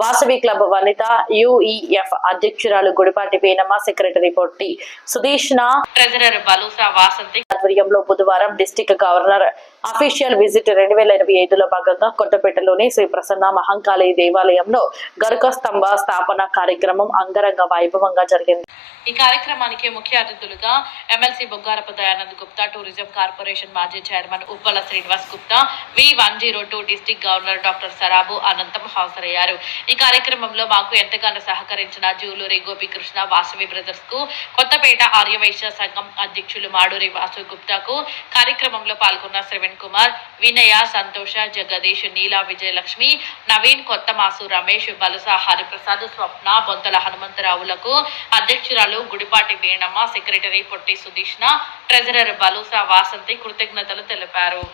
Vasavi club వనిత యుఈఎఫ్ అధ్యక్షురాలు Gudipati Venamma, secretary పొట్టి సుధీష్ణ, treasurer Balusa Vasanthi ఆధ్వర్యంలో బుధవారం డిస్టిక్ గవర్నర్ అఫీషియల్ విజిట్ 2025లో భాగంగా కొత్తపేటలోని శ్రీ ప్రసన్న మహంకాళి దేవాలయంలో గరుక స్తంభ స్థాపన కార్యక్రమం అంగరంగ వైభవంగా జరిగింది. ఈ కార్యక్రమానికి ముఖ్య అతిథులుగా MLC Boggarapu Dayanand Gupta, tourism corporation మాజీ chairman Uppala Srinivas Gupta, V102 district governor doctor Sarabu Anantham హాజరయ్యారు. ఈ కార్యక్రమంలో మాకు ఎంతగానో సహకరించిన జూలూరి గోపికృష్ణ, వాసవి బ్రదర్స్ కు, కొత్తపేట ఆర్యవైశ్య సంఘం అధ్యక్షులు మాడూరి వాసు గుప్తాకు, కార్యక్రమంలో పాల్గొన్న శ్రవణ్ కుమార్, వినయ, సంతోష, జగదీష్, నీలా, విజయలక్ష్మి, నవీన్, కొత్తమాసు రమేష్, బలుసా హరిప్రసాద్, స్వప్న, బొంతల హనుమంతరావులకు, అధ్యక్షురాలు గుడిపాటి వేణమ్మ, సెక్రటరీ పొట్టి సుధీష్ణ, ట్రెజరర్ బలుసా వాసంతి కృతజ్ఞతలు తెలిపారు.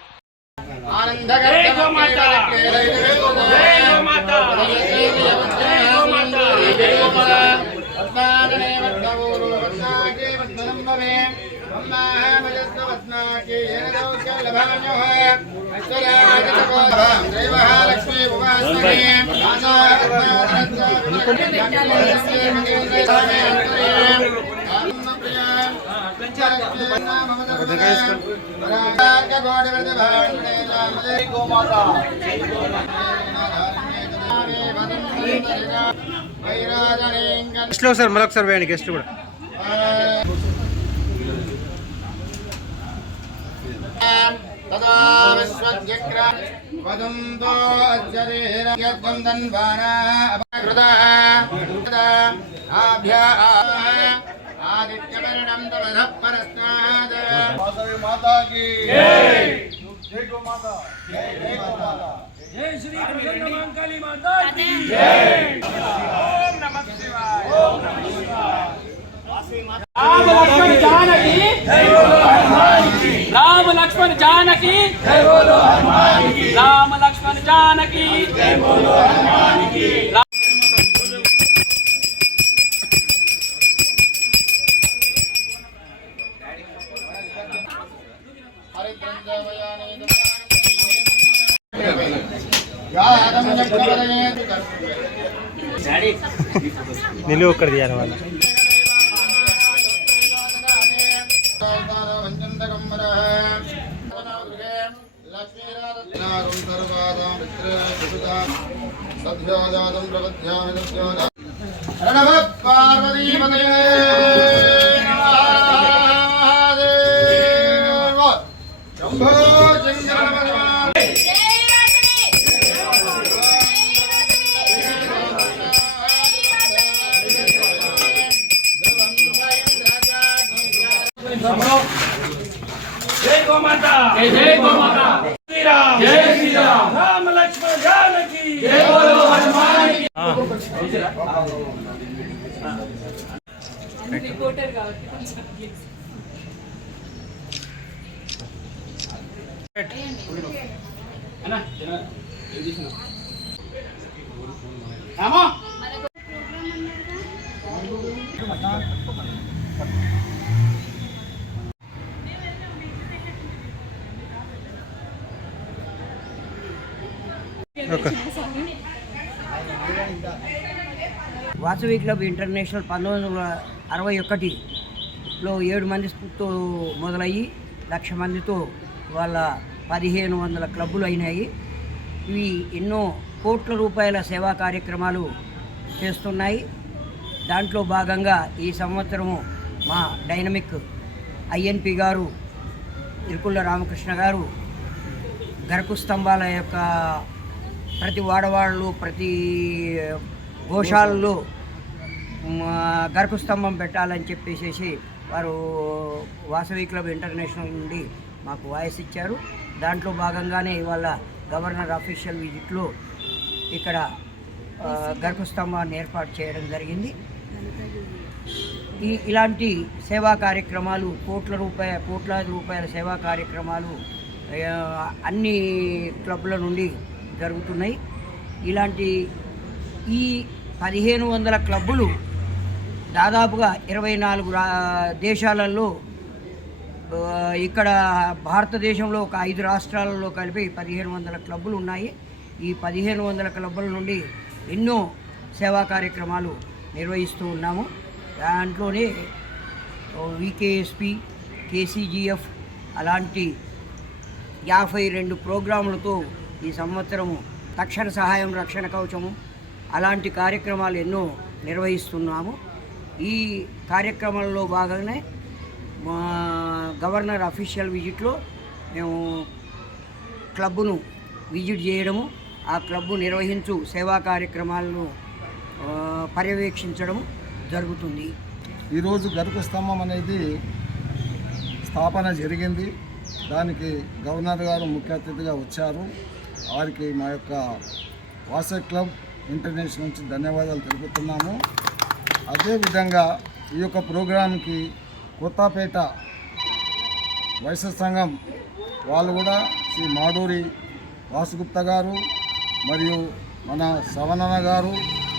సార్ మరొకసారి వేయండి గెస్ట్ కూడా. తదా విశ్వజ్ఞ వదంతో అజ్జరేరయత్వం ధన్వానా అపకృతః ఆభ్యా ఆదిత్యవర్ణం తవధః పరస్నాద్. వాసవి మాతా కీ జై. జై గో మాతా. జై జై గో మాతా. జై శ్రీ ప్రసన్న మహంకాళి మాతా కీ జై. ఓం నమః శివాయ. ఓం నమః శివాయ. राम लक्ष्मण जानकी जय बोलो हनुमान की. राम लक्ष्मण जानकी जय बोलो हनुमान की. राम लक्ष्मण जानकी जय बोलो हनुमान की. निलू कर दिया वाला. पार्वती जय गो माता. जय जय गो माता. श्री राम. जय श्री राम. राम लक्ष्मण जानकी जय बोलो हनुमान की. रिपोर्टर కాబట్టి కొంచెం అన్న ఏం చేసినా రామా వాసవి క్లబ్ ఇంటర్నేషనల్ 1961లో 7 మందితో మొదలయ్యి 1,00,000 మందితో వాళ్ళ 1,500 క్లబ్బులు అయినాయి. ఇవి ఎన్నో కోట్ల రూపాయల సేవా కార్యక్రమాలు చేస్తున్నాయి. దాంట్లో భాగంగా ఈ సంవత్సరము మా డైనమిక్ ఐఎన్పి గారు ఇరుకుళ్ళ రామకృష్ణ గారు గరకు స్తంభాల యొక్క ప్రతి వాడవాళ్ళు, ప్రతి గోశాలలో గరకు స్తంభం పెట్టాలని చెప్పేసి వారు వాసవి క్లబ్ ఇంటర్నేషనల్ నుండి మాకు వాయిస్ ఇచ్చారు. దాంట్లో భాగంగానే ఇవాళ గవర్నర్ అఫీషియల్ విజిట్లో ఇక్కడ గరకు స్తంభాన్ని ఏర్పాటు చేయడం జరిగింది. ఇలాంటి సేవా కార్యక్రమాలు కోట్లాది రూపాయల సేవా కార్యక్రమాలు అన్ని క్లబ్ల నుండి జరుగుతున్నాయి. ఇలాంటి ఈ 1,500 క్లబ్బులు దాదాపుగా 24 దేశాలలో, ఇక్కడ భారతదేశంలో ఒక 5 రాష్ట్రాలలో కలిపి 1,500 క్లబ్బులు ఉన్నాయి. ఈ 1,500 క్లబ్బుల నుండి ఎన్నో సేవా కార్యక్రమాలు నిర్వహిస్తూ ఉన్నాము. దాంట్లోనే వికేఎస్పి, కేసీజీఎఫ్ అలాంటి 52 ప్రోగ్రాములతో ఈ సంవత్సరము తక్షణ సహాయం, రక్షణ కవచము అలాంటి కార్యక్రమాలు ఎన్నో నిర్వహిస్తున్నాము. ఈ కార్యక్రమంలో భాగంగానే మా గవర్నర్ అఫీషియల్ విజిట్లో మేము క్లబ్ను విజిట్ చేయడము, ఆ క్లబ్బు నిర్వహించు సేవా కార్యక్రమాలను పర్యవేక్షించడం జరుగుతుంది. ఈరోజు గరుకు స్తంభం అనేది స్థాపన జరిగింది. దానికి గవర్నర్ గారు ముఖ్య అతిథిగా వచ్చారు. వారికి మా యొక్క వాసవి క్లబ్ ఇంటర్నేషనల్ నుంచి ధన్యవాదాలు తెలుపుతున్నాము. అదేవిధంగా ఈ యొక్క ప్రోగ్రాంకి కొత్తపేట వైశ్య సంఘం వాళ్ళు కూడా శ్రీ మాడూరి వాసుగుప్తా గారు మరియు మన సవనన్న గారు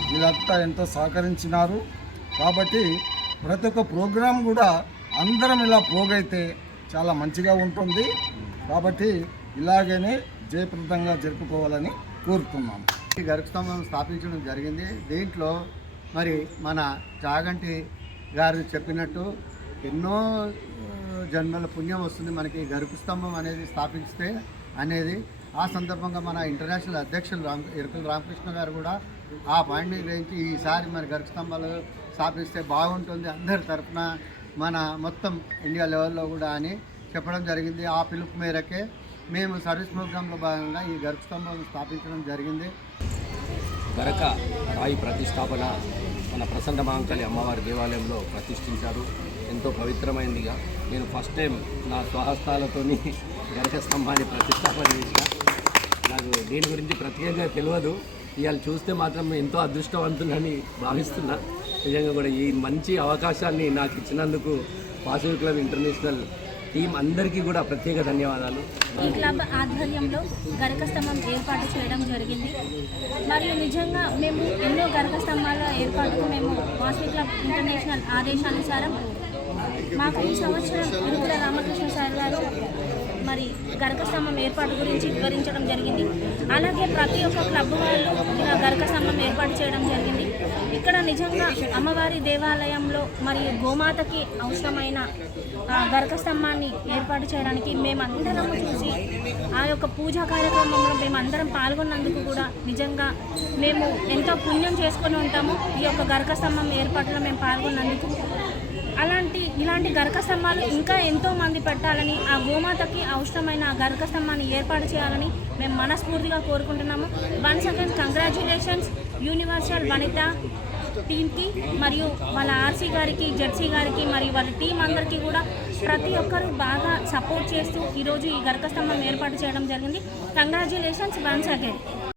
వీళ్ళంతా ఎంతో సహకరించినారు. కాబట్టి ప్రతి ఒక్క ప్రోగ్రాం కూడా అందరం ఇలా పోగైతే చాలా మంచిగా ఉంటుంది. కాబట్టి ఇలాగనే జయప్రదంగా జరుపుకోవాలని కోరుతున్నాము. ఈ గరుకు స్తంభం స్థాపించడం జరిగింది. దీంట్లో మరి మన చాగంటి గారు చెప్పినట్టు ఎన్నో జన్మల పుణ్యం వస్తుంది మనకి గరుకు స్తంభం అనేది స్థాపిస్తే అనేది. ఆ సందర్భంగా మన ఇంటర్నేషనల్ అధ్యక్షులు ఇరుకుల రామకృష్ణ గారు కూడా ఆ పాయింట్ని గ్రహించి ఈసారి మరి గరుకు స్తంభాలు స్థాపిస్తే బాగుంటుంది అందరి తరఫున మన మొత్తం ఇండియా లెవెల్లో కూడా అని చెప్పడం జరిగింది. ఆ పిలుపు మేరకే మేము సర్వీస్ ప్రోగ్రాంలో భాగంగా ఈ గరుకు స్తంభం స్థాపించడం జరిగింది. గరక రాయి ప్రతిష్టాపన మన ప్రసన్న మహంకాళి అమ్మవారి దేవాలయంలో ప్రతిష్ఠించారు. ఎంతో పవిత్రమైనదిగా నేను ఫస్ట్ టైం నా స్వహస్తాలతోని గరక స్తంభాన్ని ప్రతిష్టాపన చేసిన. నాకు దీని గురించి ప్రత్యేకంగా తెలియదు. ఇవాళ చూస్తే మాత్రం ఎంతో అదృష్టవంతులని భావిస్తున్నా. నిజంగా కూడా ఈ మంచి అవకాశాన్ని నాకు ఇచ్చినందుకు వాసవి క్లబ్ ఇంటర్నేషనల్ టీం అందరికీ కూడా ప్రత్యేక ధన్యవాదాలు. ఈ క్లబ్ ఆధ్వర్యంలో గరక స్తంభం ఏర్పాటు చేయడం జరిగింది. మరియు నిజంగా మేము ఎన్నో గరక స్తంభాల ఏర్పాటుకు మేము వాసవి క్లబ్ ఇంటర్నేషనల్ ఆదేశానుసారం మాకు ఈ సంవత్సరం ఇరుకుల రామకృష్ణ సార్ గారు మరి గరక స్తంభం ఏర్పాటు గురించి వివరించడం జరిగింది. అలాగే ప్రతి ఒక్క క్లబ్ వాళ్ళు ఇలా గరక స్తంభం ఏర్పాటు చేయడం జరిగింది. ఇక్కడ నిజంగా అమ్మవారి దేవాలయంలో మరియు గోమాతకి అవసరమైన గరక స్తంభాన్ని ఏర్పాటు చేయడానికి మేమందరం చూసి ఆ యొక్క పూజా కార్యక్రమంలో మేమందరం పాల్గొన్నందుకు కూడా నిజంగా మేము ఎంతో పుణ్యం చేసుకొని ఉంటాము. ఈ యొక్క గరక స్తంభం ఏర్పాటులో మేము పాల్గొన్నందుకు ఇలాంటి గరక స్తంభాలు ఇంకా ఎంతో మంది పెట్టాలని, ఆ గోమాతకి అవసరమైన ఆ గరక స్తంభాన్ని ఏర్పాటు చేయాలని మేము మనస్ఫూర్తిగా కోరుకుంటున్నాము. వన్స్ అగైన్ కంగ్రాచ్యులేషన్స్ యూనివర్సల్ వనిత టీమ్కి మరియు వాళ్ళ ఆర్సీ గారికి, జెడ్సీ గారికి మరియు వాళ్ళ టీం అందరికీ కూడా ప్రతి ఒక్కరూ బాగా సపోర్ట్ చేస్తూ ఈరోజు ఈ గరక స్తంభం ఏర్పాటు చేయడం జరిగింది. Congratulations once again.